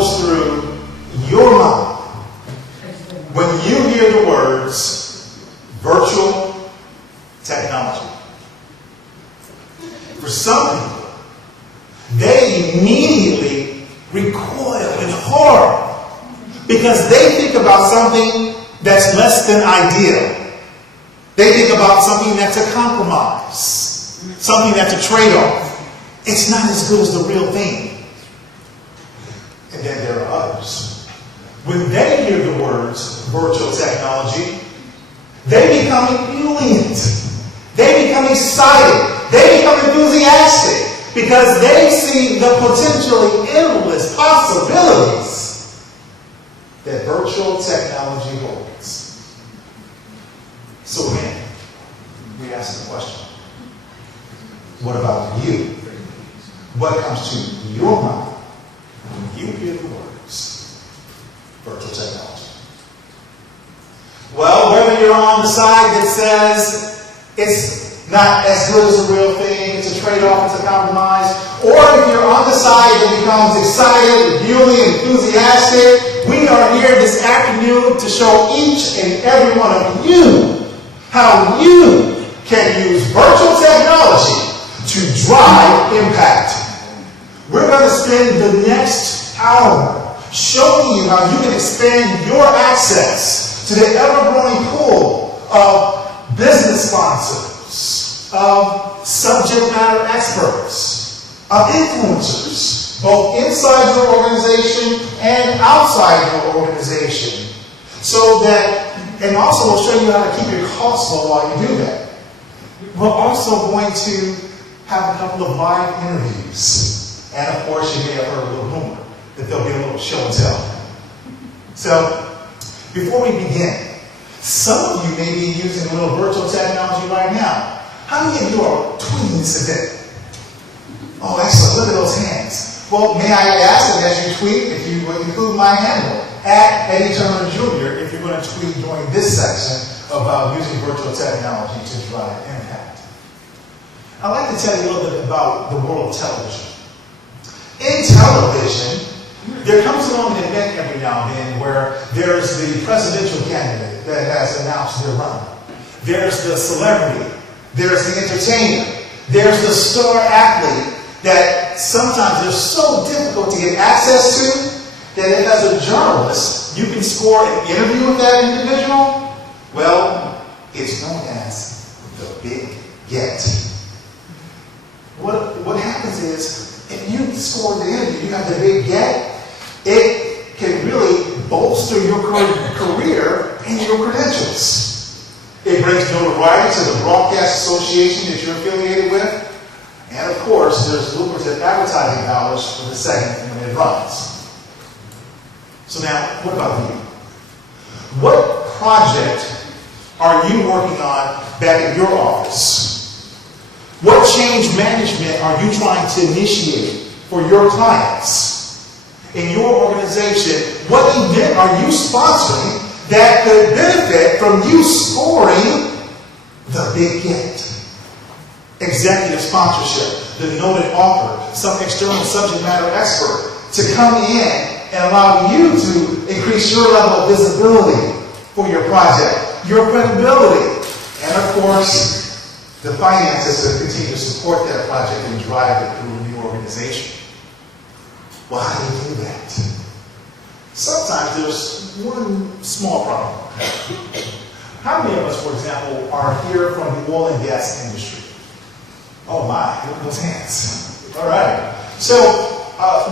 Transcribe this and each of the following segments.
goes through your mind when you hear the words virtual technology? For some people, they immediately recoil in horror because they think about something that's less than ideal. They think about something that's a compromise, something that's a trade-off. It's not as good as the real thing. And then there are others. When they hear the words virtual technology, they become ebullient. They become excited. They become enthusiastic because they see the potentially endless possibilities that virtual technology holds. So again, we ask the question, what about you? What comes to your mind when you hear the words virtual technology? Well, whether you're on the side that says it's not as good as the real thing, it's a trade-off, it's a compromise, or if you're on the side that becomes excited, ebullient, enthusiastic, we are here this afternoon to show each and every one of you how you can use virtual technology to drive impact. We're going to spend the next hour showing you how you can expand your access to the ever-growing pool of business sponsors, of subject matter experts, of influencers, both inside your organization and outside your organization. So that, and also we'll show you how to keep your costs low while you do that. We're also going to have a couple of live interviews. And of course, you may have heard a little rumor that there'll be a little show and tell. So, before we begin, some of you may be using a little virtual technology right now. How many of you are tweeting this event? Oh, excellent. Look at those hands. Well, may I ask that as you tweet, if you would include my handle, at Eddie Turner Jr., if you're going to tweet during this section about using virtual technology to drive impact. I'd like to tell you a little bit about the world of television. In television, there comes along an event every now and then where there's the presidential candidate that has announced their run. There's the celebrity. There's the entertainer. There's the star athlete that sometimes they're so difficult to get access to that if as a journalist you can score an interview with that individual, well, it's known as the big get. What happens is, if you score the interview, you have the big get, it can really bolster your career and your credentials. It brings notoriety to the broadcast association that you're affiliated with. And of course, there's lucrative advertising dollars for the segment when it runs. So now, what about you? What project are you working on back at your office? What change management are you trying to initiate for your clients? In your organization, what event are you sponsoring that could benefit from you scoring the big get? Executive sponsorship, the noted author, some external subject matter expert to come in and allow you to increase your level of visibility for your project, your credibility, and of course, the finances to continue to support that project and drive it through a new organization. Well, how do you do that? Sometimes there's one small problem. How many of us, for example, are here from the oil and gas industry? Oh my, look at those hands. All right. So,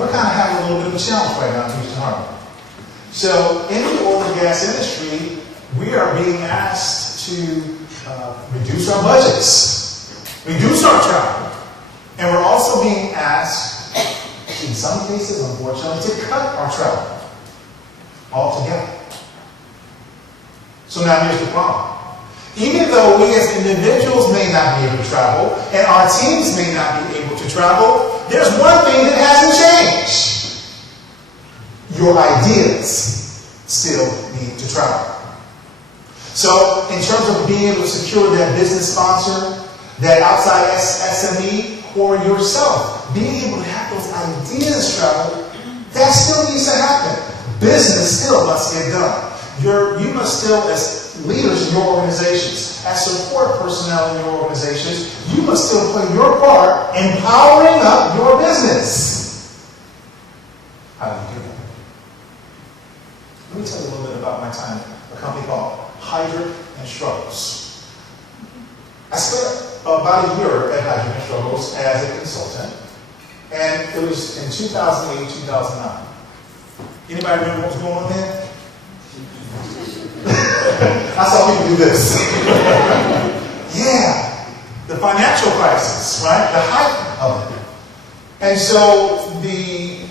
we're kind of having a little bit of a challenge right now in Houston Harbor. So, in the oil and gas industry, we are being asked to reduce our budgets, reduce our travel, and we're also being asked, in some cases, unfortunately, to cut our travel altogether. So now here's the problem. Even though we as individuals may not be able to travel, and our teams may not be able to travel, there's one thing that hasn't changed. Your ideas still need to travel. So, in terms of being able to secure that business sponsor, that outside SME, or yourself, being able to have those ideas travel, That still needs to happen. Business still must get done. You must still, as leaders in your organizations, as support personnel in your organizations, you must still play your part in powering up your business. How do you do that? Let me tell you a little bit about my time at a company called Hydrant and Struggles. I spent about a year at Hydrant and Struggles as a consultant, and it was in 2008, 2009. Anybody remember what was going on there? I saw people do this. Yeah, the financial crisis, right? The height of it. And so the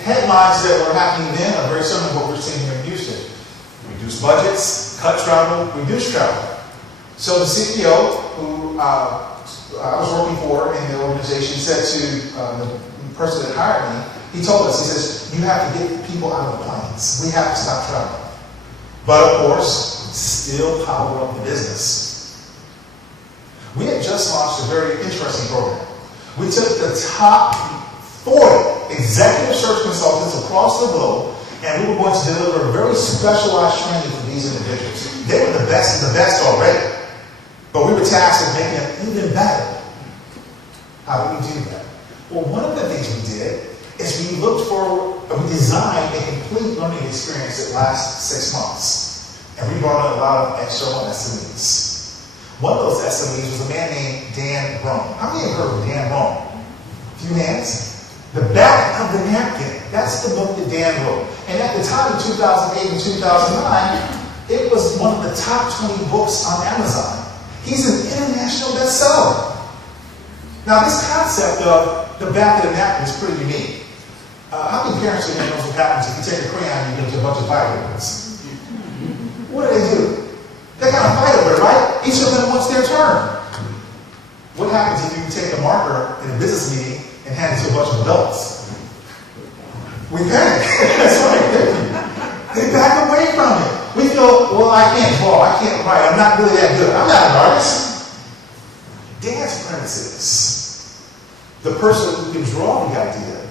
headlines that were happening then are very similar to what we're seeing here in Houston. Reduce budgets, cut travel, reduce travel. So the CEO, who I was working for in the organization, said to the person that hired me, he told us, he says, you have to get people out of the planes. We have to stop traveling. But of course, still power up the business. We had just launched a very interesting program. We took the top 40 executive search consultants across the globe, and we were going to deliver very specialized training for these individuals. They were the best of the best already, but we were tasked with making them even better. How do we do that? Well, one of the things we did is we designed a complete learning experience that lasts 6 months. And we brought in a lot of external SMEs. One of those SMEs was a man named Dan Brown. How many have heard of Dan Brown? A few hands? The Back of the Napkin. That's the book that Dan wrote. And at the time in 2008 and 2009, it was one of the top 20 books on Amazon. He's an international bestseller. Now, this concept of the back of the napkin is pretty unique. How many parents are going to know what happens if you take a crayon and you give it to a bunch of fireworks? What do? They kind of fight over it, right? Each of them wants their turn. What happens if you take a marker in a business meeting and hand it to a bunch of adults? We panic. That's right. They back away from it. We feel, well, I can't draw, I can't write, I'm not really that good. I'm not an artist. Dan's premise is the person who can draw the idea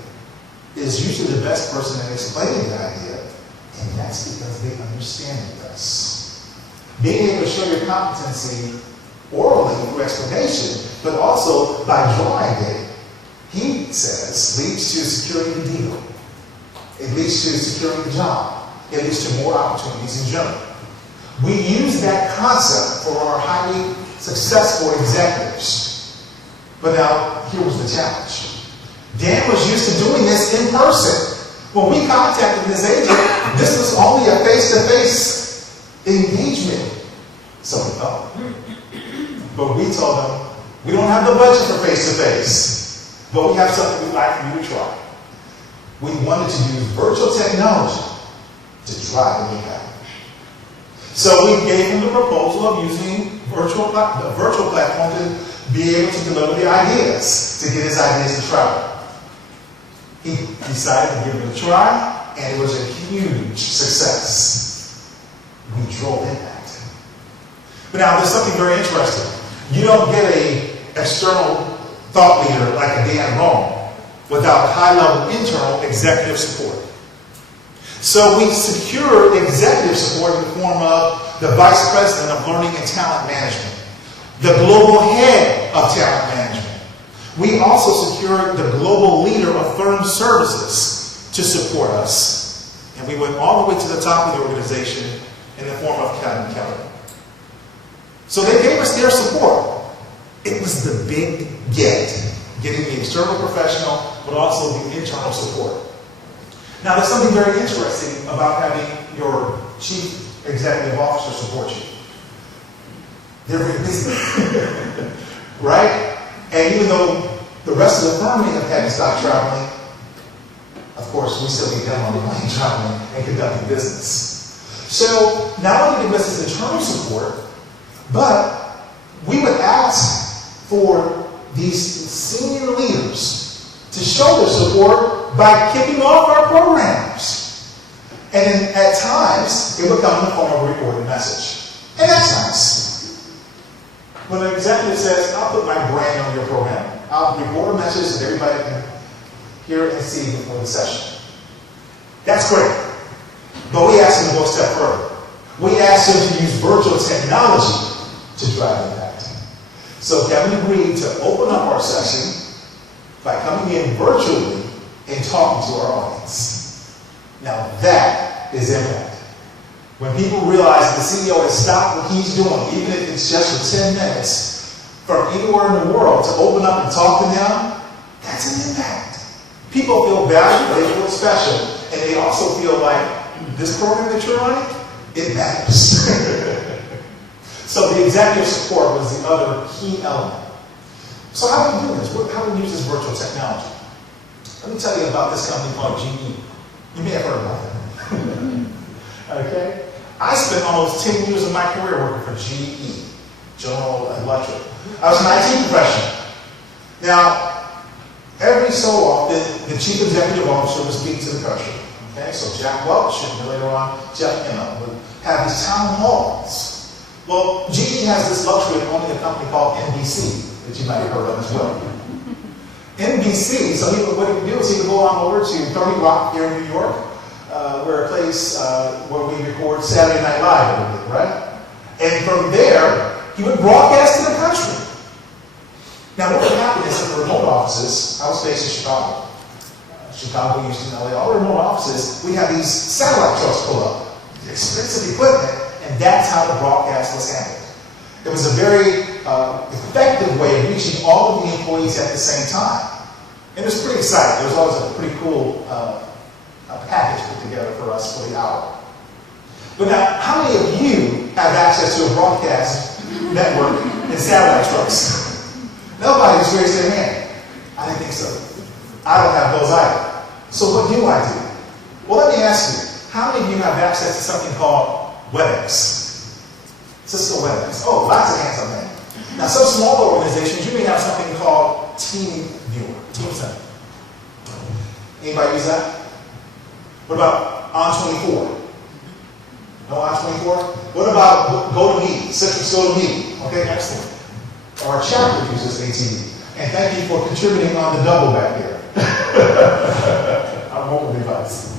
is usually the best person at explaining the idea, and that's because they understand it best. Being able to show your competency orally through explanation, but also by drawing it, he says, leads to securing the deal. It leads to securing the job. It leads to more opportunities in general. We use that concept for our highly successful executives. But now, here was the challenge. Dan was used to doing this in person. When we contacted this agent, this was only a face-to-face engagement. So we thought. But we told them, we don't have the budget for face-to-face, but we have something we'd like for you to try. We wanted to use virtual technology to drive an impact. So we gave him the proposal of using the virtual platform to be able to deliver the ideas, to get his ideas to travel. He decided to give it a try, and it was a huge success. We drove impact. But now there's something very interesting. You don't get an external thought leader like a Dan Rome without high-level internal executive support. So we secured executive support in the form of the Vice President of Learning and Talent Management, the Global Head of Talent Management. We also secured the Global Leader of Firm Services to support us. And we went all the way to the top of the organization in the form of Kevin Keller. So they gave us their support. It was the big get, getting the external professional, but also the internal support. Now, there's something very interesting about having your chief executive officer support you. They're very busy, right? And even though the rest of the firm may have had to stop traveling, of course, we still get them on the plane traveling and conducting business. So, not only did we give us internal support, but we would ask for these senior leaders to show their support by kicking off our programs. And at times, it would come in the form of a recorded message. And that's nice. When an executive says, I'll put my brand on your program, I'll record a message that everybody can hear and see before the session. That's great. But we asked them to go a step further. We asked them to use virtual technology to drive impact. So Kevin agreed to open up our session by coming in virtually and talking to our audience. Now that is impact. When people realize the CEO has stopped what he's doing, even if it's just for 10 minutes, from anywhere in the world to open up and talk to them, that's an impact. People feel valued, they feel special, and they also feel like this program that you're running, it matters. So the executive support was the other key element. So how do we do this? How do we use this virtual technology? Let me tell you about this company called GE. You may have heard about it. Okay? I spent almost 10 years of my career working for GE, General Electric. I was an IT professional. Now, every so often, the chief executive officer would speak to the country. Okay? So Jack Welch, and later on, Jeff would have these town halls. Well, GE has this luxury of owning a company called NBC, that you might have heard of as well. NBC, so what he would do is he would go on over to 30 Rock here in New York, where a place where we record Saturday Night Live every day, right? And from there, he would broadcast to the country. Now, what would happen is in the remote offices, I was based in Chicago, Houston, LA, all the remote offices, we have these satellite trucks pull up, expensive equipment, and that's how the broadcast was handled. It was a very effective way of reaching all of the employees at the same time. And it was pretty exciting. There was always a pretty cool package put together for us for the hour. But now, how many of you have access to a broadcast network and satellite trucks? Nobody's raised their hand. I didn't think so. I don't have those either. So what do I do? Well, let me ask you, how many of you have access to something called WebEx? Cisco WebEx. Oh, lots of hands on that. Now, some smaller organizations, you may have something called TeamViewer, TeamCenter. Anybody use that? What about On24? No On24? What about GoToMeeting, Citrix GoToMeeting? Okay, excellent. Our chapter uses ATV. And thank you for contributing on the double back there. Our mobile device.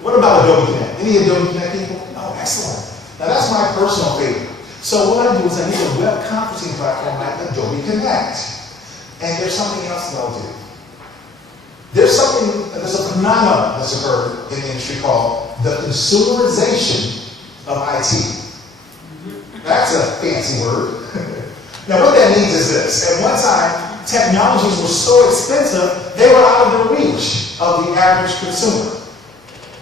What about Adobe Connect? Any Adobe Connect people? Oh, excellent. Now that's my personal favorite. So what I do is I use a web conferencing platform like Adobe Connect. And there's something else that I'll do. There's a phenomenon that's occurred in the industry called the consumerization of IT. That's a fancy word. Now what that means is this. At one time, technologies were so expensive, they were out of the reach of the average consumer.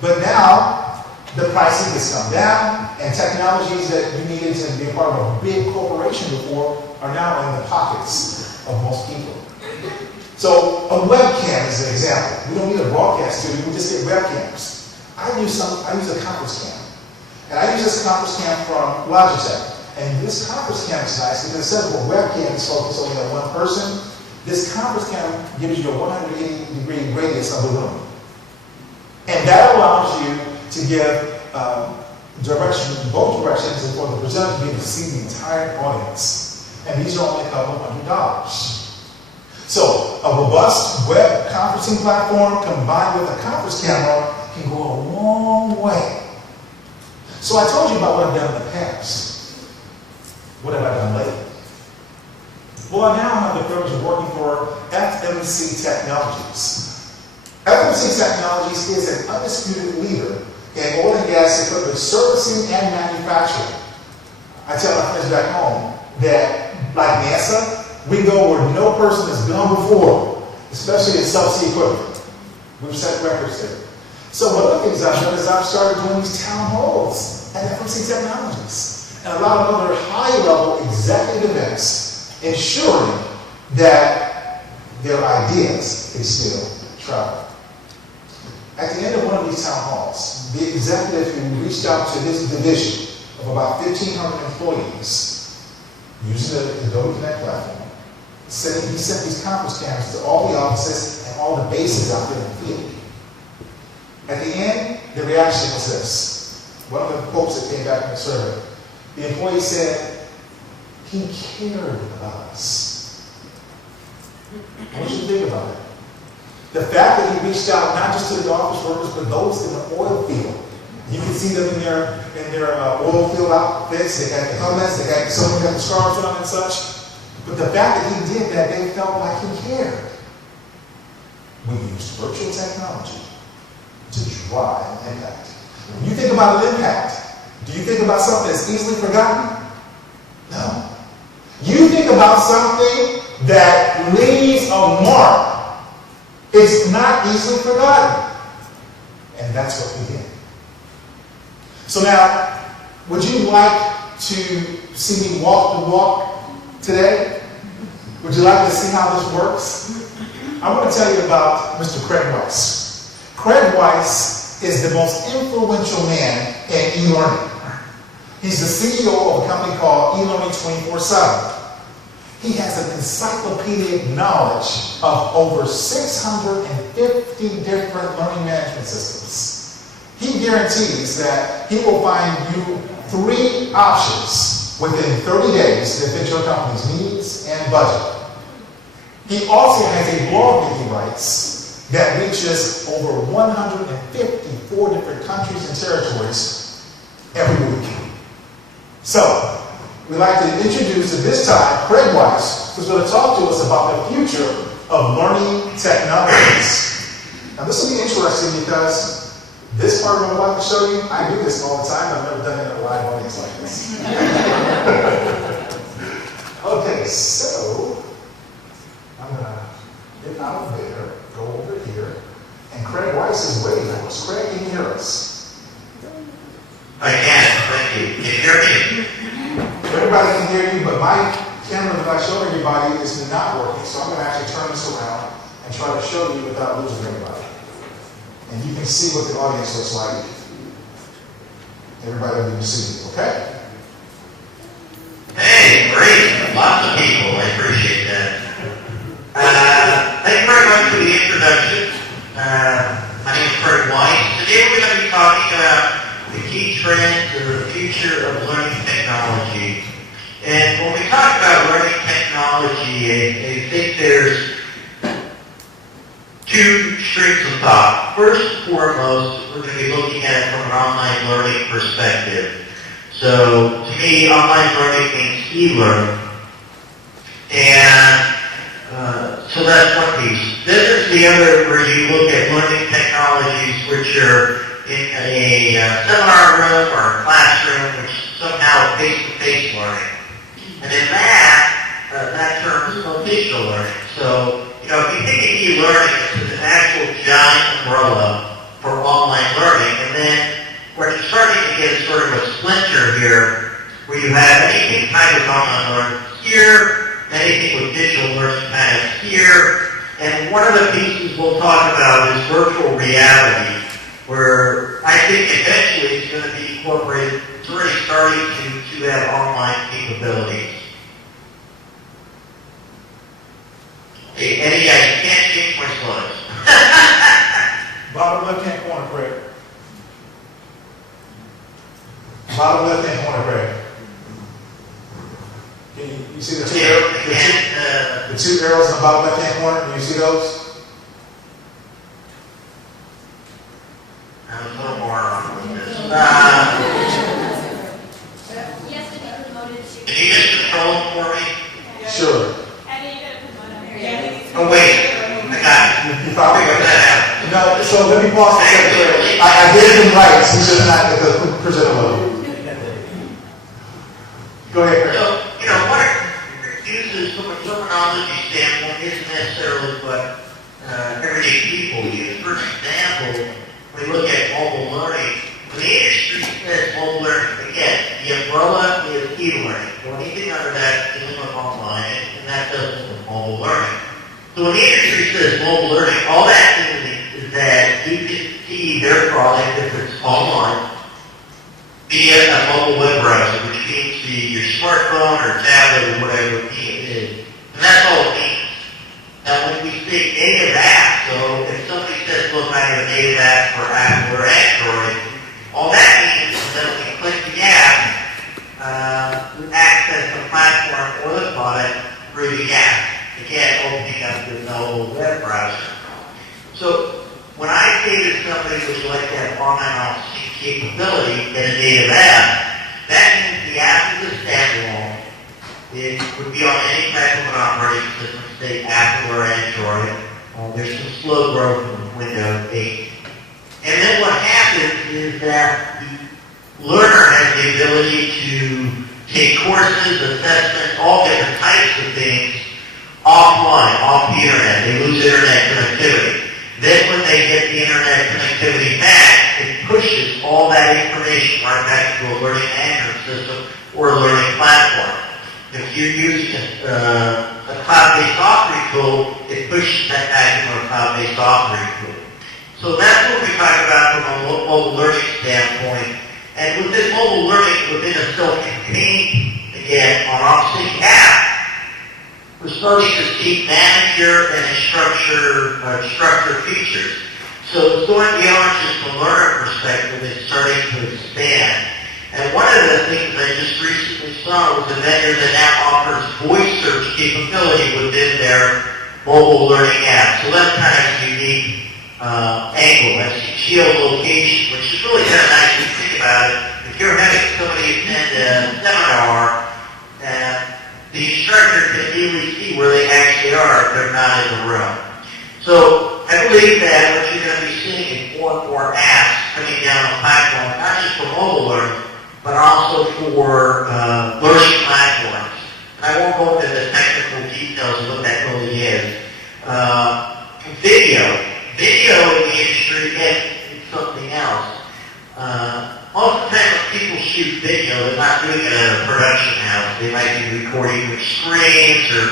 But now, the pricing has come down, and technologies that you needed to be a part of a big corporation before are now in the pockets of most people. So a webcam is an example. We don't need a broadcast studio, we just get webcams. I use a conference cam. And I use this conference cam from Logitech. And this conference cam is nice because instead of a webcam that's focused only on one person, this conference cam gives you a 180-degree radius of the room. And that allows you to give both directions, and for the presenter to be able to see the entire audience. And these are only a couple $100. So a robust web conferencing platform combined with a conference camera can go a long way. So I told you about what I've done in the past. What have I done lately? Well, I now have the privilege of working for FMC Technologies. FMC Technologies is an undisputed leader in oil and gas equipment servicing and manufacturing. I tell my friends back home that, like NASA, we go where no person has gone before, especially in subsea equipment. We've set records there. So one of the things I've done is I've started doing these town halls at FMC Technologies and a lot of other high-level executive events, ensuring that their ideas can still travel. At the end of one of these town halls, the executive who reached out to his division of about 1,500 employees using the Adobe Connect platform, said he sent these conference cameras to all the offices and all the bases out there in the field. At the end, the reaction was this. One of the quotes that came back in the survey, the employee said, he cared about us. I want you to think about it. The fact that he reached out not just to the office workers, but those in the oil field. You can see them in their oil field outfits. They got the helmets. They got someone got the scarves on and such. But the fact that he did that, they felt like he cared. We used virtual technology to drive an impact. When you think about an impact, do you think about something that's easily forgotten? No. You think about something that leaves a mark. It's not easily forgotten. And that's what we did. So now, would you like to see me walk the walk today? Would you like to see how this works? I want to tell you about Mr. Craig Weiss. Craig Weiss is the most influential man in eLearning. He's the CEO of a company called eLearning 24/7. He has an encyclopedic knowledge of over 650 different learning management systems. He guarantees that he will find you 3 options within 30 days that fit your company's needs and budget. He also has a blog that he writes that reaches over 154 different countries and territories every week. So, we'd like to introduce at this time Craig Weiss, who's going to talk to us about the future of learning technologies. Now, this will be interesting because this part I'm about to show you, I do this all the time. I've never done it in a live audience like this. Okay, so I'm going to get out of there, go over here, and Craig Weiss is waiting for us. Craig, can you hear us? I can, thank you. Can you hear me? Everybody can hear you, but my camera that I showed everybody is not working, so I'm going to actually turn this around and try to show you without losing everybody. And you can see what the audience looks like. Everybody will be seeing, okay? Hey, great. Lots of people. I appreciate that. Thank you very much for the introduction. My name is Craig Weiss. Today we're going to be talking about the key trends of the future of learning technology. And when we talk about learning technology, I think there's 2 streams of thought. First and foremost, we're going to be looking at it from an online learning perspective. So, to me, online learning means e-learning. And so that's one piece. Then there's the other where you look at learning technologies which are in a seminar room or a classroom, which somehow face-to-face learning. And in that term is called digital learning. So, if you think of e-learning, it's an actual giant umbrella for online learning. And then we're starting to get sort of a splinter here where you have anything kind of online learning here, anything with digital learning kind of here. And one of the pieces we'll talk about is virtual reality, where I think eventually it's going to be incorporated. It's already starting to have online capabilities. Okay, Eddie, I can't change my slides. Bottom left-hand corner, Craig. Bottom left-hand corner, Craig. Can you see the 2 arrows? The 2 arrows in the bottom left-hand corner. Can you see those? A little more on this. Can you just control them for me? Sure. Oh, wait. I got it. You probably Figure that out. No, so let me pause for a second. I gave him rights. He's just not at the presenter level. Go ahead, Craig. So, what it uses from a terminology standpoint isn't necessarily what everyday people use. For example, when we look at mobile learning, when the industry says mobile learning, again, the umbrella is e-learning. So anything under that is online, and that doesn't include mobile learning. So when the industry says mobile learning, all that means is that you can see their product if it's online via a mobile web browser, which means your smartphone or tablet or whatever it is. And that's all it means. Now when we say native app, so if somebody says, look, I have a native app for Apple or Android, all that means is that when you click the app, you access the platform or the product through the app. Again, opening up the mobile web browser. So when I say to somebody would you like to have online off capability in a native app, that means the app is a standalone. It would be on any type of an operating system, say Apple or Android. There's some slow growth in Windows 8. And then what happens is that the learner has the ability to take courses, assessments, all different types of things offline, off the internet. They lose internet connectivity. Then when they get the internet connectivity back, it pushes all that information right back to a learning management system or a learning platform. If you're using a cloud-based authoring tool, it pushes that back into a cloud-based authoring tool. So that's what we talk about from a mobile learning standpoint. And with this mobile learning within a self-contained, again, on OpSync app, we're starting to see manager and instructor features. So it's going beyond just the learner perspective, it's starting to expand. And one of the things I just recently saw was a vendor that now offers voice search capability within their mobile learning app. So that's kind of a unique angle. That's geolocation, which is really kind of nice to think about it. If you're having somebody attend a seminar, the instructor can easily see where they actually are if they're not in the room. So I believe that what you're going to be seeing is more and more apps coming down the platform, not just for mobile learning, but also for learning platforms. I won't go into the technical details of what that really is. Video in the industry, again, is something else. Most of the time when people shoot video, they're not doing it at a production house. They might be recording with screens or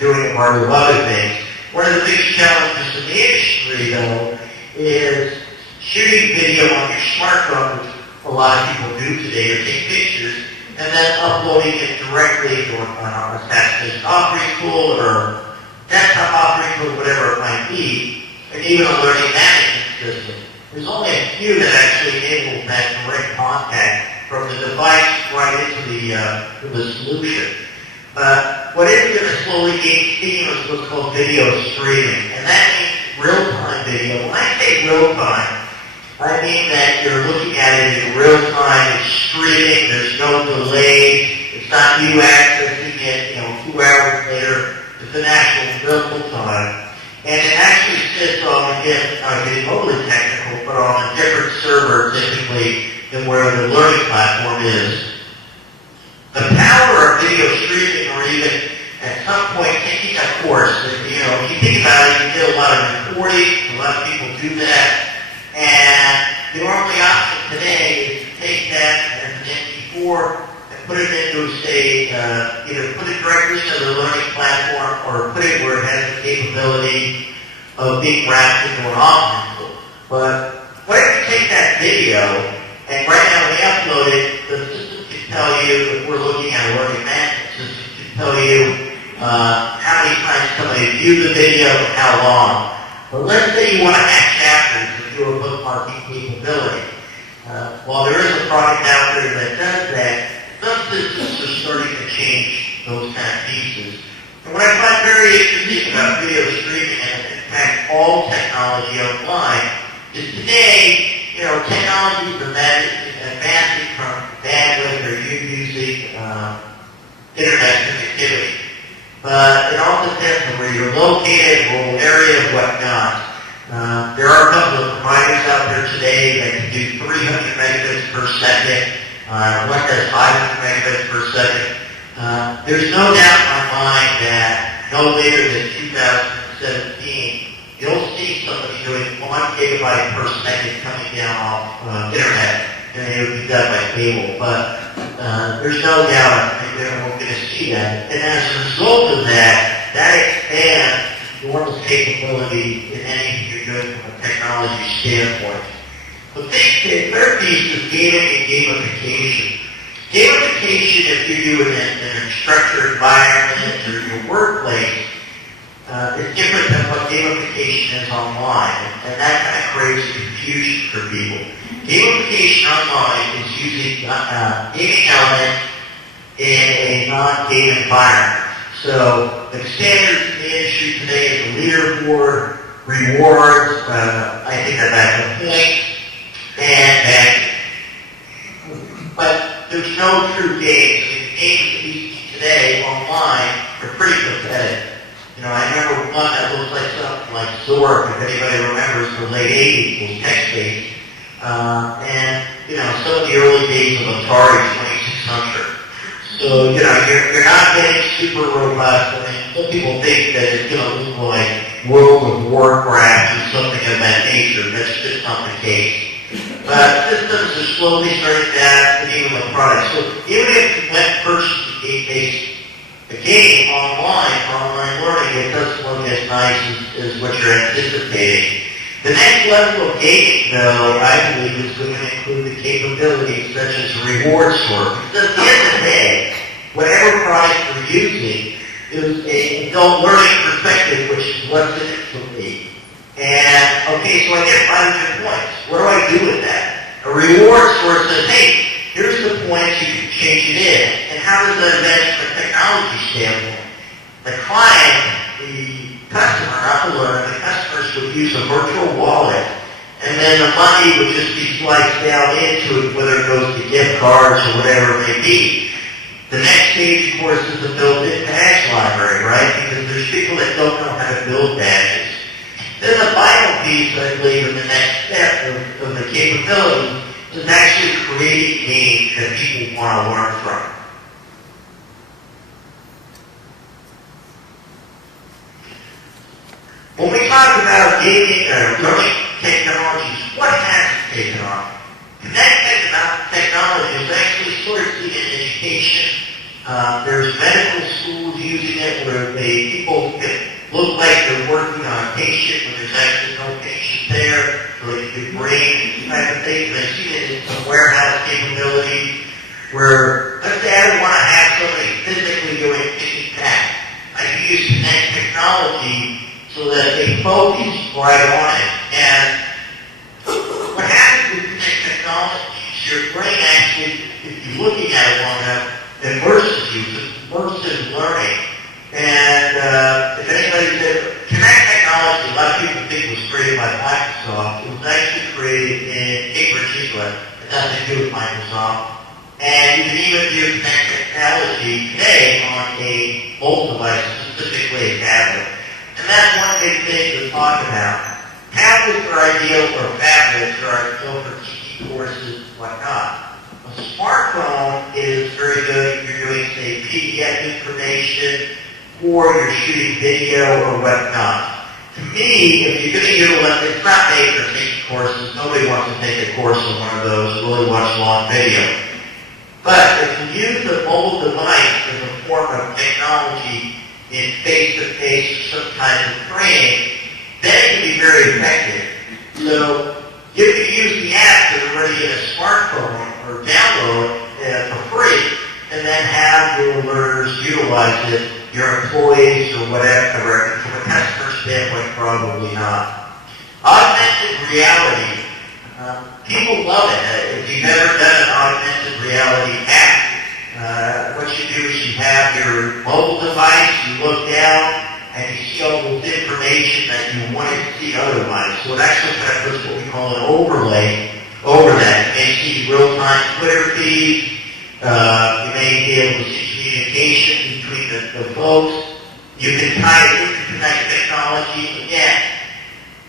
doing a variety of other things. One of the biggest challenges in the industry, though, is shooting video on your smartphone, which a lot of people do today, or take pictures, and then uploading it directly to a SaaS-based authoring tool or desktop authoring tool, whatever it might be, and even a learning management system. There's only a few that actually enable that direct contact from the device right into the solution. What is going to slowly gain steam is what's called video streaming, and that means real-time video. When I say real-time, I mean that you're looking at it in real time, it's streaming, there's no delay, it's not you accessing it, 2 hours later, it's an actual real time. And it actually sits on, again, not getting overly technical, but on a different server typically than where the learning platform is. The power of video streaming, or even at some point taking a course, if you think about it, you get a lot of recording, a lot of people do that. And the only option today is to take that as an MP4 and put it into, say, either put it directly to the learning platform or put it where it has the capability of being wrapped into an authoring tool. But what if you take that video and right now when you upload it, the system can tell you, if we're looking at a learning management system, can tell you how many times somebody viewed the video and how long. But let's say you want to add chapters and do a bookmarking capability. While there is a product out there that does that, some systems are starting to change those kind of pieces. And what I find very interesting about video streaming and in fact all technology online is today, technology is advancing from bandwidth or you using internet connectivity. But it all depends on where you're located, rural area, whatnot. There are a couple of providers out there today that can do 300 megabits per second. One does 500 megabits per second. There's no doubt in my mind that no later than 2017, you'll see somebody doing 1 gigabyte per second coming down off internet, and it would be done by cable. But there's no doubt we're going to see that. And as a result of that, that expands normal capability in anything you're doing from a technology standpoint. The third piece is gaming and gamification. Gamification, if you do it in an structured environment or your workplace, is different than what gamification is online. And that kind of creates confusion for people. Gamification online is using gaming elements in a non-game environment. So the standards in the industry today is a leaderboard, rewards, I think that that's a point, but there's no true games. I mean, the games that we see today online are pretty pathetic. You know, I remember one that looks like something like Zork, if anybody remembers, the late 80s, was text-based. And, you know, some of the early days of Atari 2600. So, you know, you're not getting super robust. I mean, some people think that it's going to look like World of Warcraft or something of that nature. That's just not the case. But systems are slowly starting to adapt, and even the product. So even if you went purchase a game online for online learning, it doesn't look as nice as what you're anticipating. The next level of gaming, though, I believe, is going to include the capabilities such as a reward score. Because at the end of the day, whatever product you're using is an adult learning perspective, which is what's in it for me. And, okay, so I get 500 points. What do I do with that? A reward score says, hey, here's the points, you can change it in. And how does that advance from a technology standpoint? The client, the customer, not the learner, the customers would use a virtual wallet, and then the money would just be sliced down into it, whether it goes to gift cards or whatever it may be. The next stage, of course, is the built-in badge library, right? Because there's people that don't know how to build badges. Then the final piece, I believe, in the next step of the capability is actually creating games that people want to learn from. When we talk about gaming or learning technologies, what has it taken on? Connected technology is actually sort of seen in education. There's medical schools using it where people can look like they're working on a patient when there's actually no patient there, so they can brain type of things. I've seen it in some warehouse capabilities where, let's say I want to have somebody physically doing picking that. I can use Connect technology so that they focus right on it. And what happens with Connect technology is your brain actually, if you're looking at it long enough, immerses you. It's immersive learning. And if anybody said, Connect technology, a lot of people think it was created by Microsoft. It was actually created in Cambridge, England. It has nothing to do with Microsoft. And you can even do Connect technology today on a mobile device, specifically a tablet. And that's one big thing to talk about. Tablets are ideal for families, or are ideal for teaching courses and whatnot. A smartphone is very good if you're doing, say, PDF information, or you're shooting video or whatnot. To me, if you're going to utilize, it's not made for taking courses. Nobody wants to take a course on one of those, really watch long video. But if you use a mobile device as a form of technology in face-to-face or some kind of training, then it can be very effective. So you can use the apps that are already in a smartphone or download for free, and then have your learners utilize it, your employees or whatever. From a customer standpoint, probably not. Augmented reality. People love it. If you've ever done an augmented reality app, what you do is you have your mobile device, you look down, and you see all this information that you wanted to see otherwise. So it actually kind of puts what we call an overlay over that. You may see real-time Twitter feeds. You may be able to see communication between the folks. You can tie it into Connect technology. Again,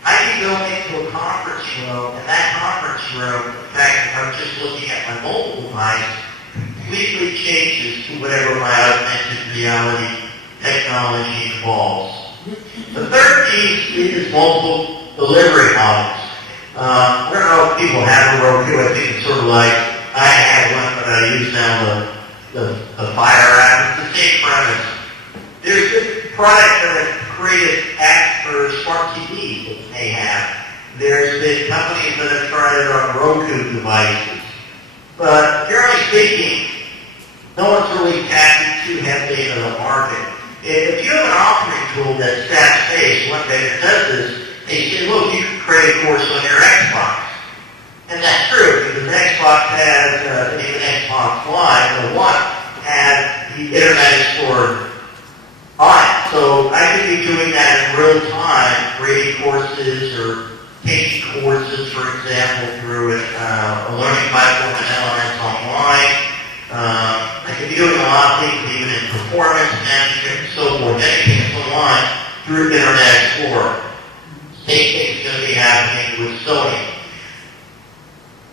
I can go into a conference room, and that conference room, in fact, if I'm just looking at my mobile device, completely changes to whatever my augmented reality technology involves. The third piece is multiple delivery models. I don't know if people have a Roku. I think it's sort of like, I have one, but I use now the Fire app. It's the same premise. There's good products that have created apps for smart TVs that they have. There's been companies that have tried it on Roku devices. But generally speaking, no one's really tapping too heavily into the market. If you have an authoring tool that's stats-based, one thing that does this, they say, look, you can create a course on your Xbox. And that's true, because Xbox has, even Xbox Live, the One, has the Internet Explorer on. So I could be doing that in real time, creating courses or taking courses, for example, through a learning platform and LMS online. I could be doing a lot of things even in performance management and so forth. Anything that's online through Internet Explorer. Same thing's going to be happening with Sony.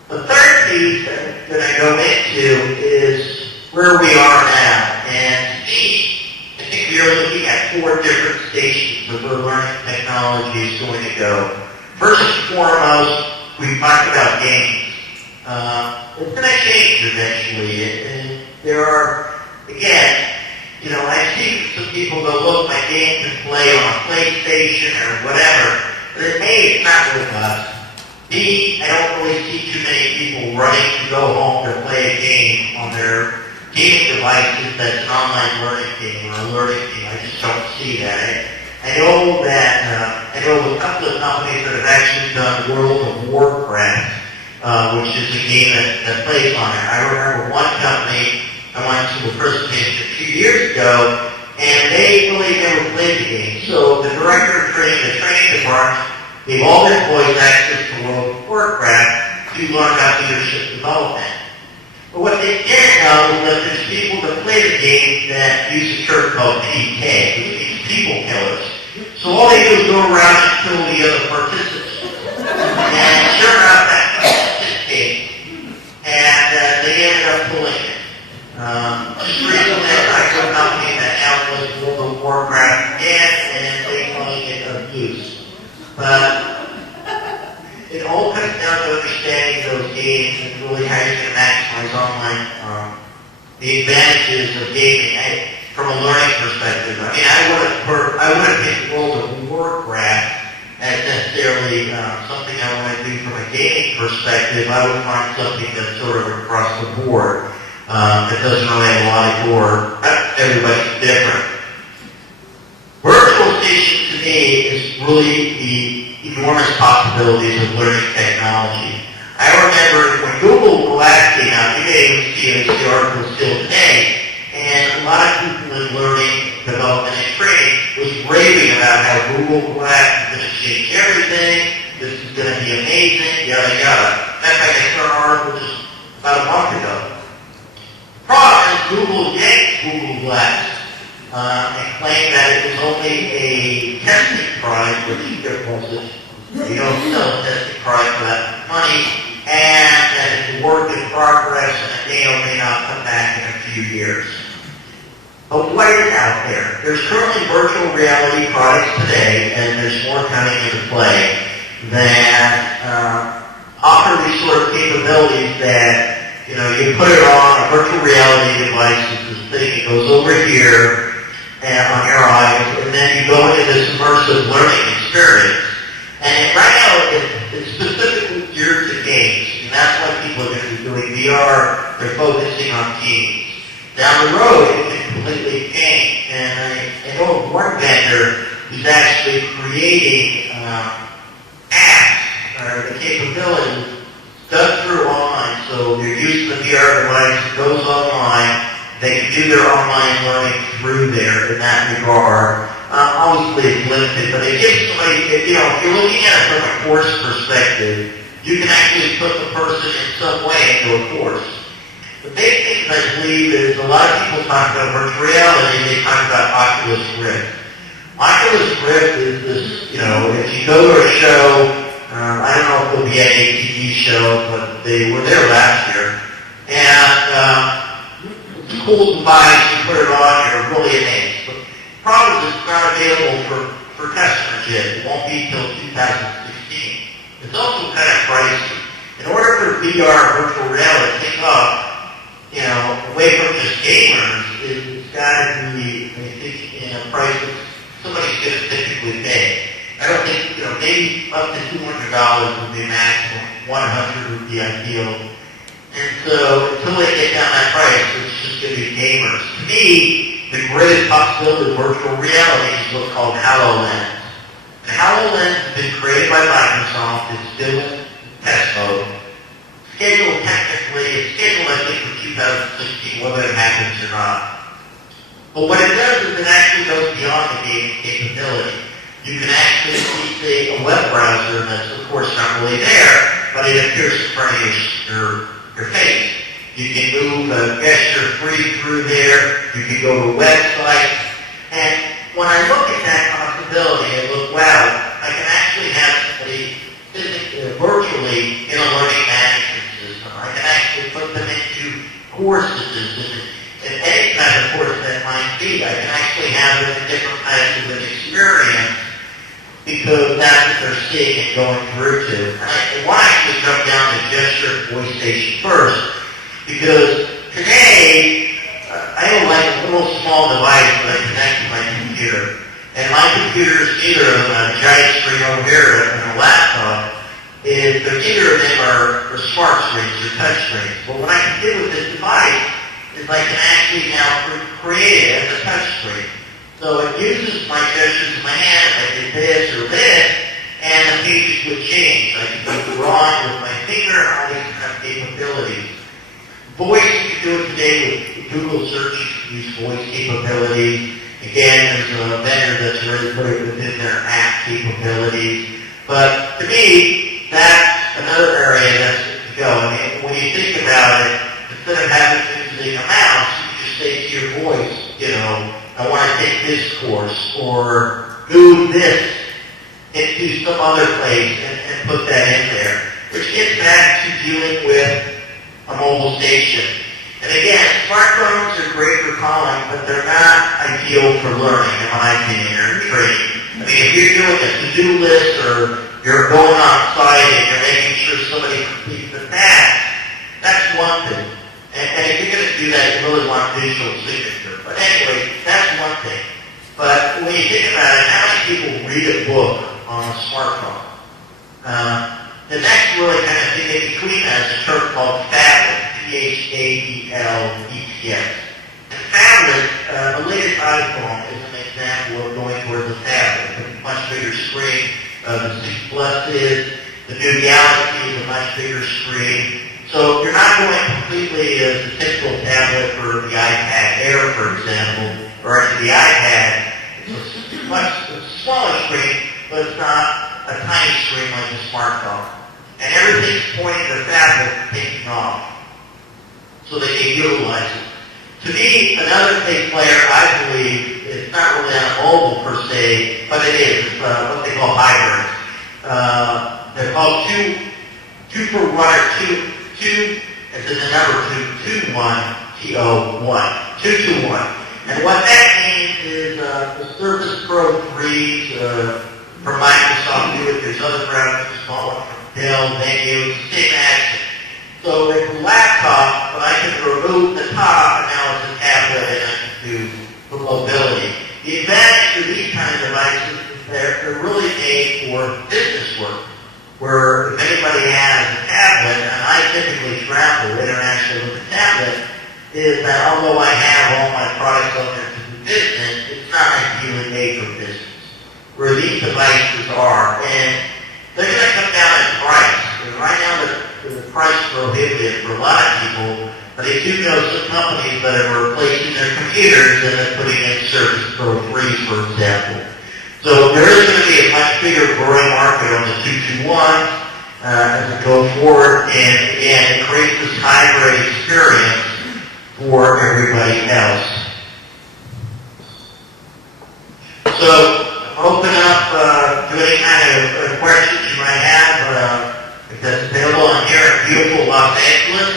The third piece that I go into is where we are now. And to me, I think we are looking at 4 different stations of where learning technology is going to go. First and foremost, we've talked about games. It's going to change eventually. And there are, again, I see some people go, look, my game can play on a PlayStation or whatever. But A, it's not robust. B, I don't really see too many people running to go home to play a game on their gaming devices that's an online learning game or a learning game. I just don't see that. I know a couple of companies that have actually done World of Warcraft, which is a game that plays on it. I remember one company, I went to a presentation a few years ago, and they really never played the game. So the director of training, the training department, gave all their employees access to World of Warcraft to learn about leadership development. But what they didn't know was that there's people that play the game that use a term called PK, which means people killers. So all they do is go around and kill the other participants. And sure enough, that participated. And they ended up pulling it. Just recently, I talked to a company that now does World of Warcraft again, and they calling it abuse. But it all comes down to understanding those games and really how you're going to maximize online the advantages of gaming from a learning perspective. I mean, I wouldn't pick World of Warcraft as necessarily something I want to do from a gaming perspective. I would find something that's sort of across the board that doesn't really have a lot of gore. Everybody's different. Virtual station to me is really the enormous possibilities of learning technology. I remember when Google Glass came out, you may even see the article still today, and a lot of people in learning, development, and training was raving about how Google Glass is going to change everything, this is going to be amazing, yada yada. In fact, I saw an article just about a month ago. The problem is Google yanked Google Glass and claimed that it was only a testing product, which it wasn't. You don't sell a testing product for that money, and that it's a work in progress, and it may or may not come back in a few years. But what is out there? There's currently virtual reality products today, and there's more coming into play that offer these sort of capabilities that, you put it on a virtual reality device, it's this thing, it goes over here, and on your eyes, and then you go into this immersive learning experience. And right now, it's specifically geared to games, and that's why people are going to be doing VR. They're focusing on games. Down the road, it can completely change. And I know of one vendor who's actually creating apps or the capabilities done through online. So they're using the VR device, it goes online. They can do their online learning through there in that regard. Obviously, it's limited, but it gives somebody, if you're looking at it from a course perspective, you can actually put the person in some way into a course. The big thing I believe is a lot of people talk about virtual reality, they talk about Oculus Rift. Oculus Rift is this, if you go to a show, I don't know if it'll be an ATV show, but they were there last year, and it's cool device, you put it on, you're really amazed. But the problem is it's not available for customers yet. It won't be until 2016. It's also kind of pricey. In order for VR virtual reality to pick up, away from just gamers, it's got to be a price that somebody's going to typically pay. I don't think, maybe up to $200 would be maximum. 100 would be ideal. And so, until they get down that price, it's just going to be gamers. To me, the greatest possibility of virtual reality is what's called HoloLens. And HoloLens has been created by Microsoft. It's still in test mode. Scheduled technically, it's scheduled I think for 2016, whether it happens or not. But what it does is it actually actually goes beyond the gaming capability. You can actually see, say, a web browser that's, of course, not really there, but it appears in front of your face. You can move a gesture free through there. You can go to a website. And when I look at that possibility, I look, wow, I can actually have somebody virtually in a learning management system. I can actually put them into courses and any kind of course that might be. I can actually have them in different types of an experience because that's what they're seeing and going through to. And I want to actually jump down to gesture and voice station first because today I have like a little small device that I connect to my computer. And my computer is either a giant screen over here and a laptop. Neither of them are smart screens or touch screens. But what I can do with this device is I can actually now create it as a touch screen. So it uses my gestures in my hand. I did this or this, and the pages would change. I can do drawing with my finger, all these kind of capabilities. Voice, you can do it today with Google search. You can use voice capabilities. Again, there's a vendor that's really put it within their app capabilities. But to me, that's another area that's to go. I mean, when you think about it, instead of having using a mouse, you can just say to your voice, you know, I want to take this course, or move this into some other place and put that in there. Which gets back to dealing with a mobile station. And again, smartphones are great for calling, but they're not ideal for learning, in my opinion, or training. I mean, if you're doing a to-do list, or you're going on site and you're making sure somebody completes the task, that's one thing. And if you're going to do that, you really want digital signature. But anyway, that's one thing. But when you think about it, how many people read a book on a smartphone? The next really kind of thing in between that is a term called phablet. P-H-A-B-L-E-T-S. And phablet, the latest iPhone is an example of going towards a phablet. It's a much bigger screen. The 6 Plus is. The new Galaxy is a much bigger screen. So you're not going completely as a typical tablet for the iPad Air, for example, or into the iPad. It's a much smaller screen, but it's not a tiny screen like a smartphone. And everything's pointing to the tablet taking off, so they can utilize it. To me, another big player, I believe, it's not really on mobile per se, but it is. It's what they call hybrids. They're called two for one or two, and then the number 2, 2-1, T-O-1, 2-2-1. And what that means is the Surface Pro 3s from Microsoft do it. There's other brands, small one from Dell, Venue, same action. So it's a laptop, but I can remove the top, and now it's a tablet, and I can do the mobility. The advantage of these kind of devices is they're really made for business work, where if anybody has a tablet, and I typically travel internationally with a tablet, is that although I have all my products on there to do business, it's not ideally made for business, where these devices are. And they're going to come down in price. And right now, the price prohibitive for a lot of people, but I do know some companies that are replacing their computers and then putting in Surface Pro 3s, for example. So there is going to be a much bigger growing market on the 221 as we go forward, and again, it creates this hybrid experience for everybody else. So open up to any kind of questions you might have. If that's available, I'm here at beautiful Los Angeles.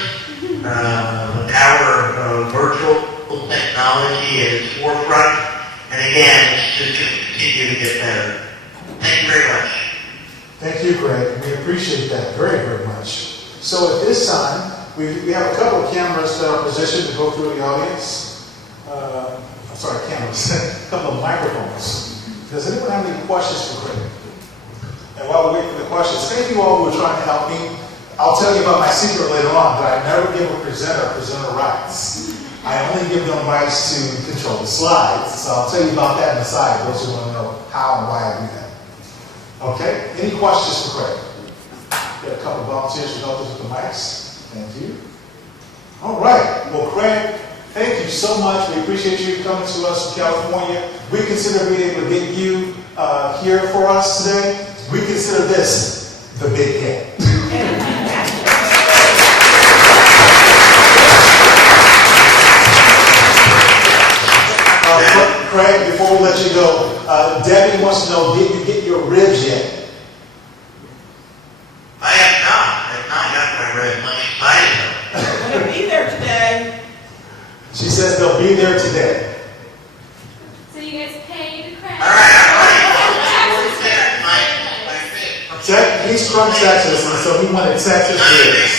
The power of virtual technology at its forefront. And again, it's just going to continue to get better. Thank you very much. Thank you, Craig. We appreciate that very, very much. So at this time, we have a couple of cameras that are positioned to go through the audience. Cameras. A couple of microphones. Does anyone have any questions for Craig? And while we wait for the questions, thank you all who are trying to help me. I'll tell you about my secret later on, but I never give a presenter rights. I only give them rights to control the slides. So I'll tell you about that in the side, those who want to know how and why I do that. Okay? Any questions for Craig? Got a couple of volunteers who help us with the mics. Thank you. All right. Well, Craig, thank you so much. We appreciate you coming to us from California. we consider being able to get you here for us today, we consider this the big get. Craig, before we let you go, Debbie wants to know, did you get your ribs yet? I have not got my ribs. I'm excited. They'll be there today. She says they'll be there today. So you guys paid Craig? All right, He's from Texas, and so he wanted Texas ribs.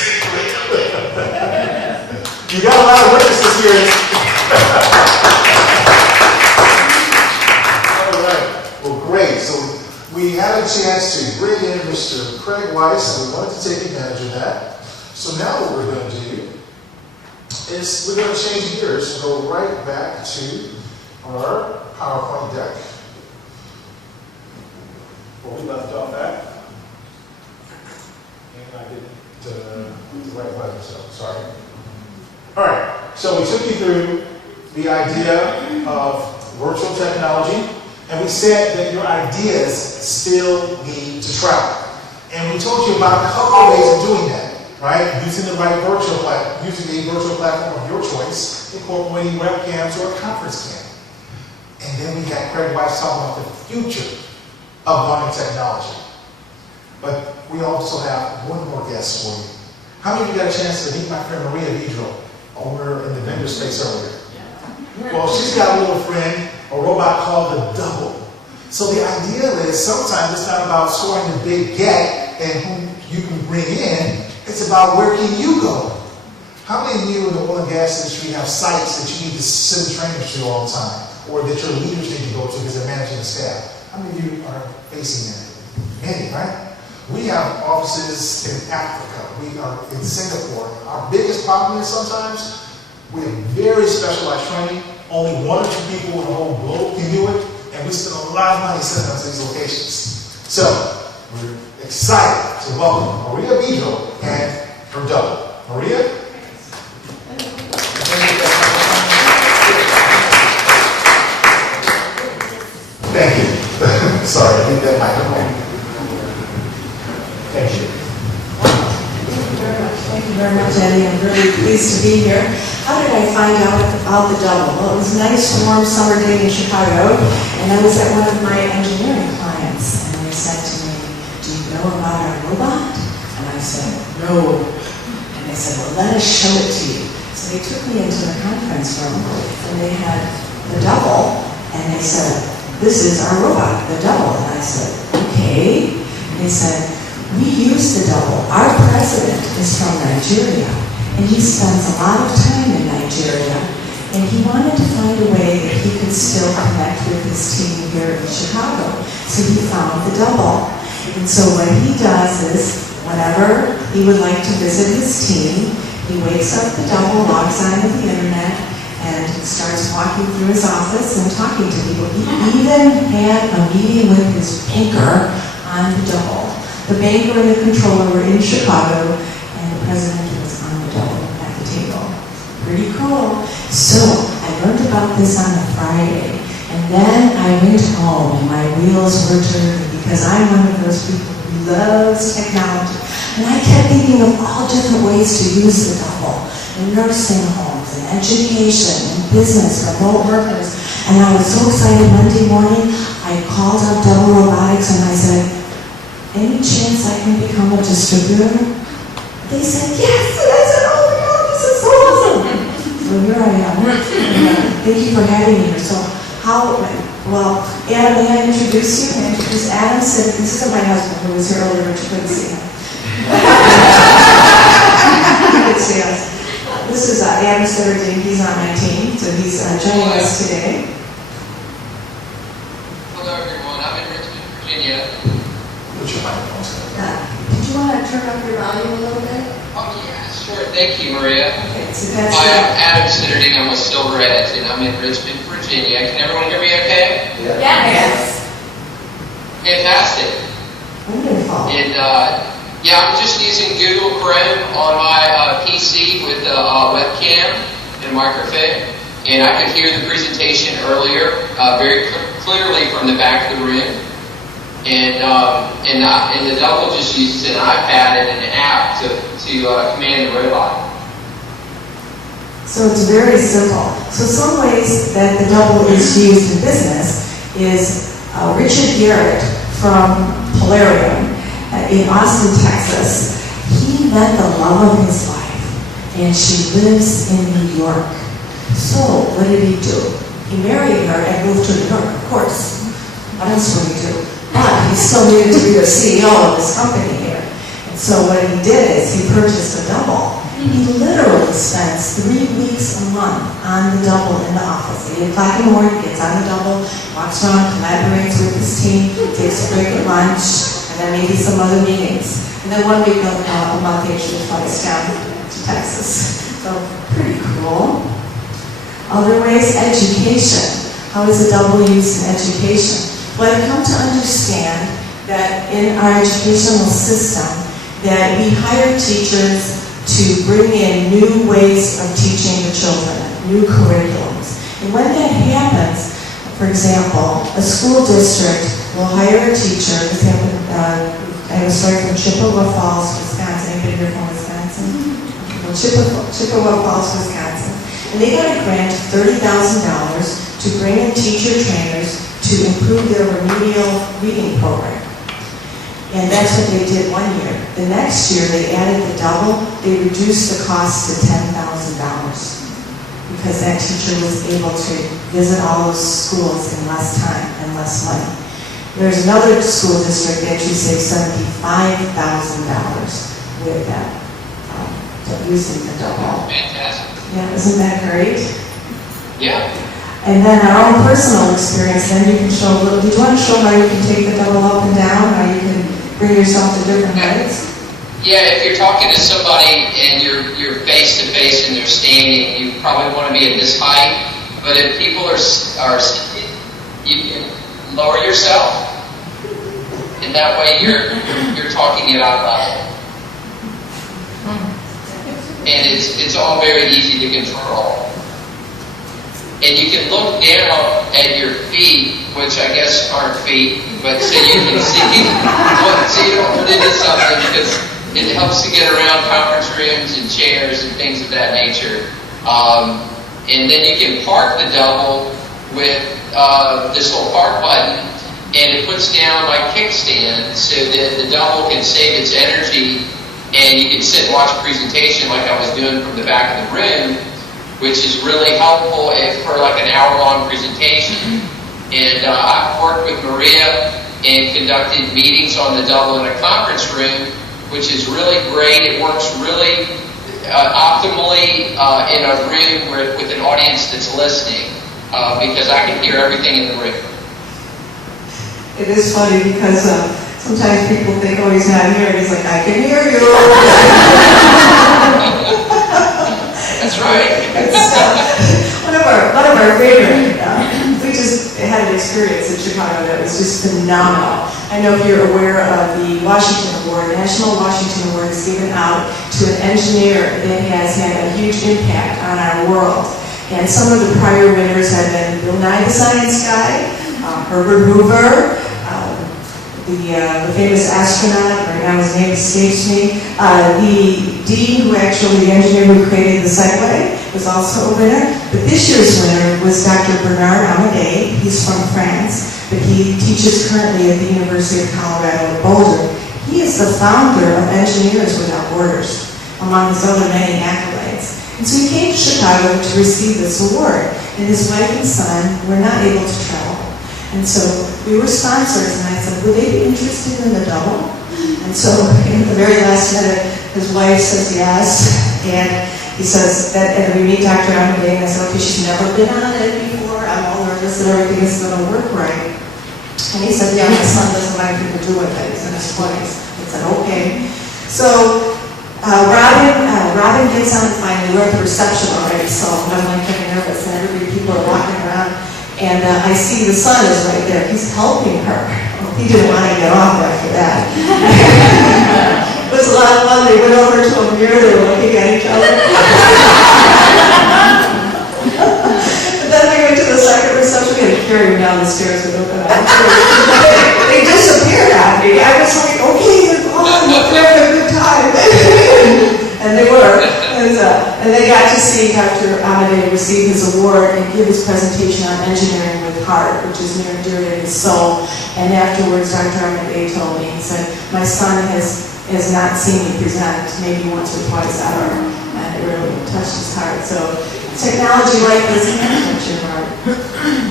You got a lot of witnesses here. All right. Well, great. So we had a chance to bring in Mr. Craig Weiss, and we wanted to take advantage of that. So now what we're going to do is we're going to change gears and go right back to our PowerPoint deck. Where we left off at. And I didn't hit the right button, so sorry. All right, so we took you through the idea of virtual technology, and we said that your ideas still need to travel. And we told you about a couple of ways of doing that, right? Using the right virtual platform, using a virtual platform of your choice, incorporating webcams or a conference cam. And then we got Craig Weiss talking about the future of learning technology. But we also have one more guest for you. How many of you got a chance to meet my friend Maria Vedral over in the vendor space earlier? Well, she's got a little friend, a robot called the Double. So the idea is sometimes it's not about scoring the big get and who you can bring in. It's about where can you go. How many of you in the oil and gas industry have sites that you need to send trainers to all the time, or that your leaders need to go to because they're managing the staff? How many of you are facing that? Many, right? We have offices in Africa. We are in Singapore. Our biggest problem is sometimes we have very specialized training. Only 1 or 2 people in the whole globe can do it, and we spend a lot of money sending them to these locations. So we're excited to welcome Maria Vedral and her Double. Maria? Thank you. Sorry, I think that microphone. Thank you. Thank you very much, Eddie. I'm really pleased to be here. How did I find out about the Double? Well, it was a nice, warm summer day in Chicago, and I was at one of my engineering clients, and they said to me, "Do you know about our robot?" And I said, "No." And they said, "Well, let us show it to you." So they took me into the conference room, and they had the Double, and they said, "This is our robot, the Double." And I said, "Okay." And they said, "We use the Double. Our president is from Nigeria, and he spends a lot of time in Nigeria, and he wanted to find a way that he could still connect with his team here in Chicago. So he found the Double. And so what he does is, whenever he would like to visit his team, he wakes up the Double, logs on to the internet, and starts walking through his office and talking to people. He even had a meeting with his banker on the Double. The banker and the controller were in Chicago, and the president was on the Double at the table. Pretty cool. So I learned about this on a Friday, and then I went home, and my wheels were turning because I'm one of those people who loves technology. And I kept thinking of all different ways to use the Double in nursing homes, and education, and business, remote workers. And I was so excited Monday morning, I called up Double Robotics and I said, "Any chance I can become a distributor?" They said, "Yes." And I said, "Oh my God, this is so awesome." So here I am. Thank you for having me here. So well, Adam, may I introduce you? I introduce Adam Sitter. This isn't my husband who was here earlier, but you couldn't see him. You could see us. This is Adam Sitter. He's on my team, so he's joining us today. Hello everyone, I'm in Richmond, Virginia. Put your microphone on. Did you want to turn up your volume a little bit? Oh yeah, sure. Thank you, Maria. Okay, so that's Hi, I'm Adam Sitterding. I'm with Silver Edge, and I'm in Richmond, Virginia. Can everyone hear me okay? Yes. Fantastic. Wonderful. And yeah, I'm just using Google Chrome on my PC with a webcam and microphone. And I could hear the presentation earlier very clearly from the back of the room. And the double just uses an iPad and an app to command the robot. So it's very simple. So some ways that the double is used in business is Richard Garrett from Polarium in Austin, Texas. He met the love of his life, and she lives in New York. So what did he do? He married her and moved to New York, of course. What else would he do? But he still needed to be the CEO of this company here. And so what he did is he purchased a double. He literally spends 3 weeks a month on the double in the office. At 8 o'clock in the morning, gets on the double, walks around, collaborates with his team, takes a break at lunch, and then maybe some other meetings. And then 1 week a month, he actually flies down to Texas. So pretty cool. Other ways, education. How is the double used in education? Well, I've come to understand that in our educational system, that we hire teachers to bring in new ways of teaching the children, new curriculums. And when that happens, for example, a school district will hire a teacher. This happened, I was starting from Chippewa Falls, Wisconsin. Anybody here from Wisconsin? Well, Chippewa Falls, Wisconsin. And they got a grant of $30,000 to bring in teacher trainers to improve their remedial reading program. And that's what they did 1 year. The next year, they added the double. They reduced the cost to $10,000 because that teacher was able to visit all those schools in less time and less money. There's another school district that actually saved $75,000 with that, using the double. Fantastic. Yeah, isn't that great? Yeah. And then our own personal experience, then you can show a little, did you want to show how you can take the double up and down, how you can bring yourself to different heights? Yeah, if you're talking to somebody and you're face to face and they're standing, you probably want to be at this height. But if people are sitting, you can lower yourself, and that way you're talking at eye level. And it's all very easy to control. And you can look down at your feet, which I guess aren't feet, but so you can see so you don't run into something, because it helps to get around conference rooms and chairs and things of that nature. And then you can park the double with this little park button, and it puts down like kickstand so that the double can save its energy, and you can sit and watch a presentation like I was doing from the back of the room, which is really helpful for like an hour-long presentation. And I've worked with Maria and conducted meetings on the double in a conference room, which is really great. It works really optimally in a room with an audience that's listening, because I can hear everything in the room. It is funny because sometimes people think, oh, he's not here, and he's like, I can hear you. That's right. One of our favorite, we just had an experience in Chicago that was just phenomenal. I know if you're aware of the Washington Award. The National Washington Award is given out to an engineer that has had a huge impact on our world. And some of the prior winners have been Bill Nye the Science Guy, Herbert Hoover, the famous astronaut, right now his name escapes me, the dean the engineer who created the Segway was also a winner. But this year's winner was Dr. Bernard Amadei. He's from France, but he teaches currently at the University of Colorado at Boulder. He is the founder of Engineers Without Borders, among his other many accolades. And so he came to Chicago to receive this award, and his wife and son were not able to travel. And so we were sponsors, and I said, would they be interested in the double? And so at the very last minute, his wife says yes, and he says that, and we meet Dr. Amadei, and I said, okay, she's never been on it before, I'm all nervous that everything is going to work right. And he said, yeah, my son doesn't like people do it, he's in his 20s. I said, okay. So Robin gets on finally, we're at the reception already, so I'm like getting nervous, and people are walking around. And I see the son is right there. He's helping her. Well, he didn't want to get off after that. It was a lot of fun. They went over to a mirror. They were looking at each other. receive his award and give his presentation on engineering with heart, which is near and dear to his soul. And afterwards, Dr. Armit told me, he said, my son has not seen me present maybe once or twice ever, and it really touched his heart. So technology like this can touch your heart.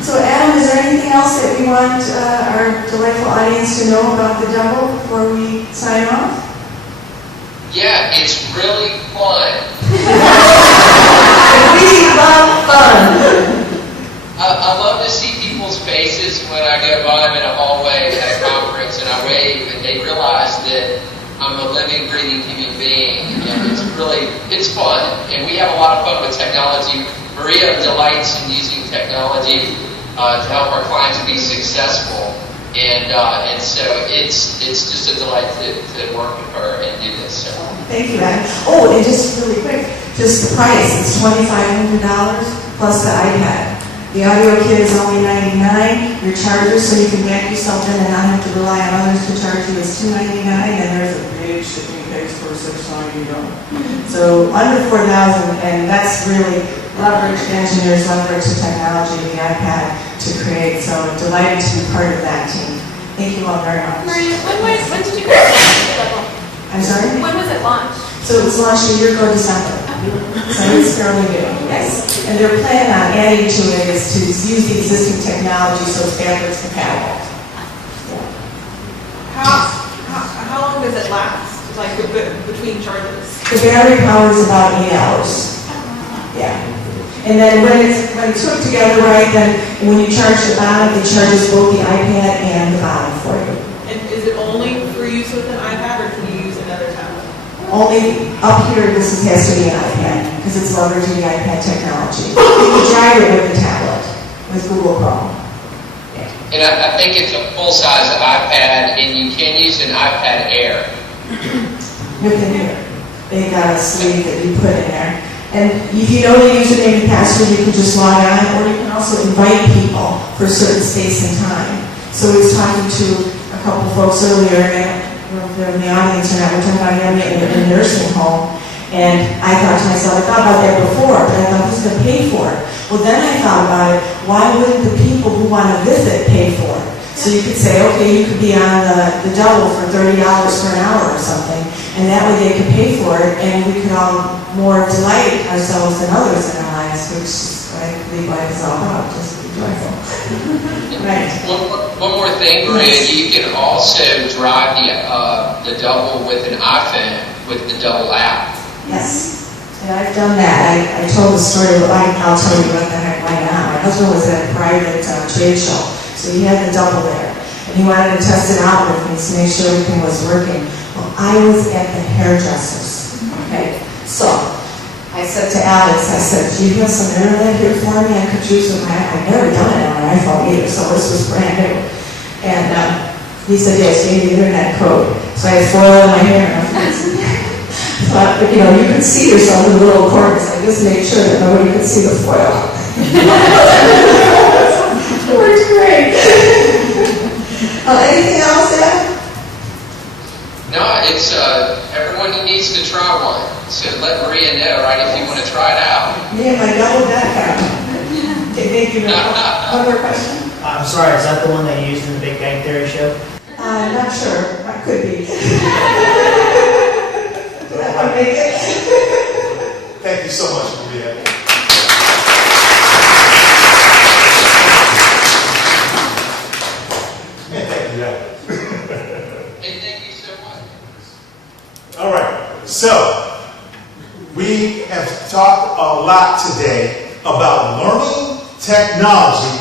So Adam, is there anything else that we want our delightful audience to know about the double before we sign off? Yeah, it's really fun. We love fun. I love to see people's faces when I go by them in a hallway at a conference and I wave and they realize that I'm a living, breathing human being, and it's fun. And we have a lot of fun with technology. Maria delights in using technology to help our clients be successful. And so it's just a delight to work with her and do this. So. Thank you, Adam. Oh, and just really quick, just the price. It's $2,500 plus the iPad. The audio kit is only $99. Your charger, so you can back yourself in and not have to rely on others to charge you, is $299. And there's a big shipping case for $690. So under $4,000, and that's really leverage engineers, leverage the technology of the iPad to create. So delighted to be part of that team. Thank you all very much. Maria, when did you guys launch the double? I'm sorry? When was it launched? So it was launched a year ago, December. So it's fairly new, yes. And their plan on adding to it is to use the existing technology so it's backwards compatible. How long does it last? Like between charges? The battery power is about 8 hours. Yeah. And then when it's hooked together right, then when you charge the bottom, it charges both the iPad and the bottom for you. And is it only for use with an iPad, or can you use another tablet? Only up here, this has to be an iPad, because it's leveraging the iPad technology. You can drive it with a tablet, with Google Chrome. And I think it's a full-size iPad, and you can use an iPad Air. Within here. They got a sleeve that you put in there. And if you know the username and password, you can just log on, or you can also invite people for a certain space and time. So I was talking to a couple folks earlier, and they're in the audience, and we're talking about having it in a nursing home. And I thought to myself, I thought about that before, but I thought, who's going to pay for it? Well, then I thought about it, why wouldn't the people who want to visit pay for it? So you could say, okay, you could be on the double for $30 for an hour or something, and that way they could pay for it, and we could all more delight ourselves than others in our lives, which is what I believe life is all about, just be joyful. Right. One more thing, Maria, you can also drive the double with an iPhone with the double app. Yes, and I've done that. I told the story, but I'll tell you what the heck right now. My husband was at a private trade show, so he had the double there, and he wanted to test it out with me to make sure everything was working. Well, I was at the hairdresser's, okay? So I said to Alex, I said, do you have some internet here for me? I could use with my, I've never done it on an iPhone either, so this was brand new. And he said, yes, you need the internet code. So I had foil in my hair, and I thought, you know, you could see yourself in the little corners. I just made sure that nobody could see the foil. It worked great. Anything else, Ed? No, it's everyone needs to try one. So let Maria know, right, if you want to try it out. Me and my double decker. Okay, thank you. One more question? I'm sorry, is that the one they used in the Big Bang Theory show? Not sure. That could be. Thank you so much, Maria. Thank you, Hey, thank you so much. All right, so we have talked a lot today about learning technology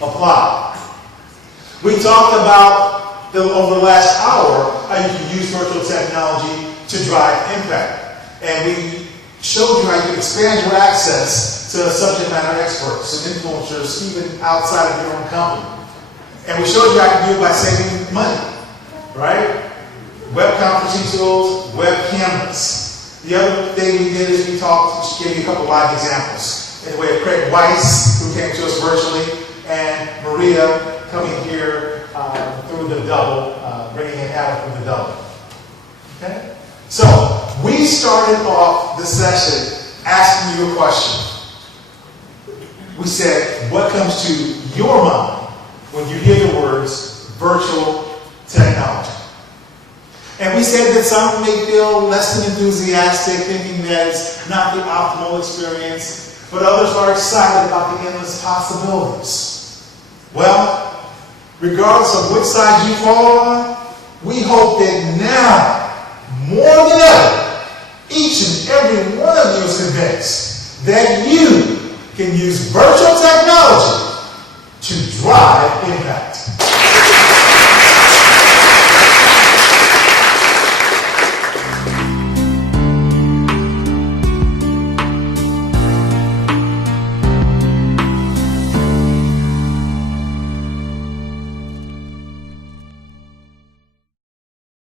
applied. We talked about over the last hour how you can use virtual technology to drive impact. And we showed you how you can expand your access to subject matter experts and influencers even outside of your own company. And we showed you how to do it by saving money, right? Web conferencing tools, web cameras. The other thing we did is we gave you a couple live examples in the way of Craig Weiss, who came to us virtually, and Maria coming here through the double, bringing in Adam from the double. Okay? So, we started off this session asking you a question. We said, what comes to your mind when you hear the words virtual technology? And we said that some may feel less than enthusiastic, thinking that it's not the optimal experience, but others are excited about the endless possibilities. Well, regardless of which side you fall on, we hope that now, more than ever, each and every one of you is convinced that you can use virtual technology to drive impact.